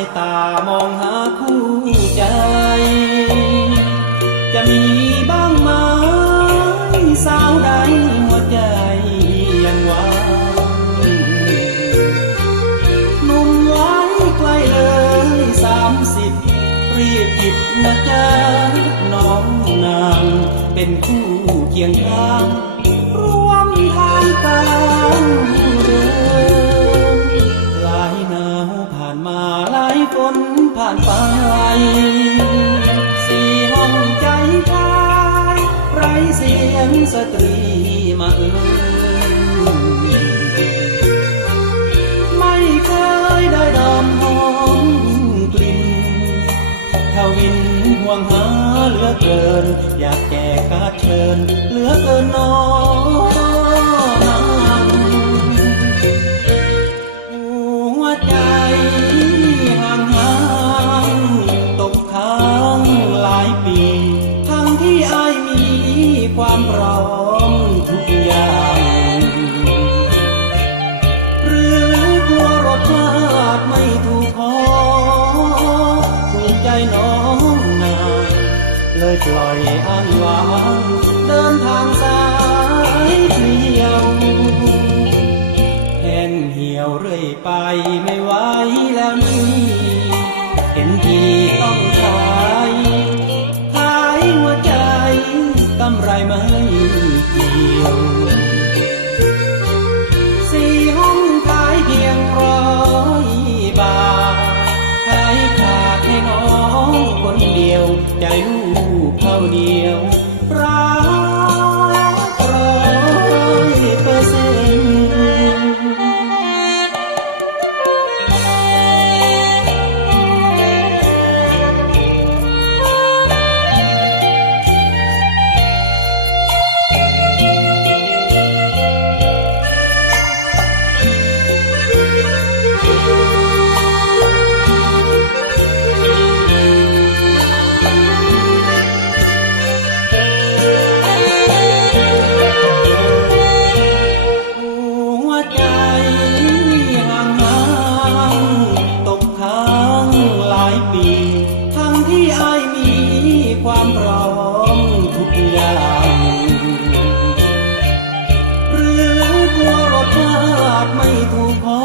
สายตามองหาคู่ใจ จะมีบ้างไหมสาวใดหัวใจยังว่างหนุ่มไว้ใกล้เลยสามสิบรีบหยิบนะจ๊ะน้องนางเป็นคู่เคียงข้างร่วมทางกา ห่วงหาเหลือเกิน อยากแจกการดเชิญเหลือเกินน้อนาง ยปล่อยอ้างวางเดินทางสายเที่ยวแห้งเหี่ยวเรื่อยไปไม่ไหวแล้วนี่ เห็นทีต้องขายขายหัวใจกำไรไม่เกี่ยวสี่ห้องขายเพียงร้อยบาทขายขาดให้น้องคนเดียวใจลูก เความพร้อมทุกอย่าง หรือกลัวรสชาติไม่ถูกพอ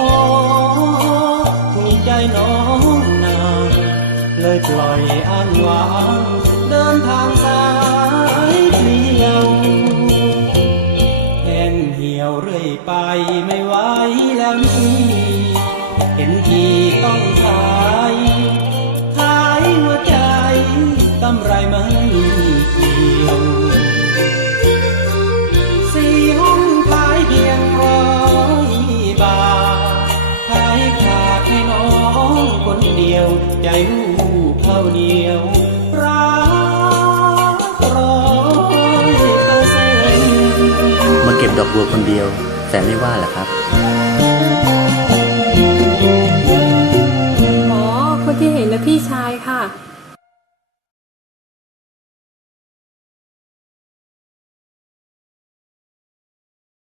ถูกใจน้องนางเลยปล่อยอ้างวางเดินทางสายเที่ยวแห้งเหี่ยวเรื่อยไปไม่ไหวแล้วนี่เห็นทีต้องขาย ลูกเขาเดียวรักร้อยเปอร์เซ็นต์มาเก็บดอกบัวคนเดียว แต่ไม่ว่าหรอครับ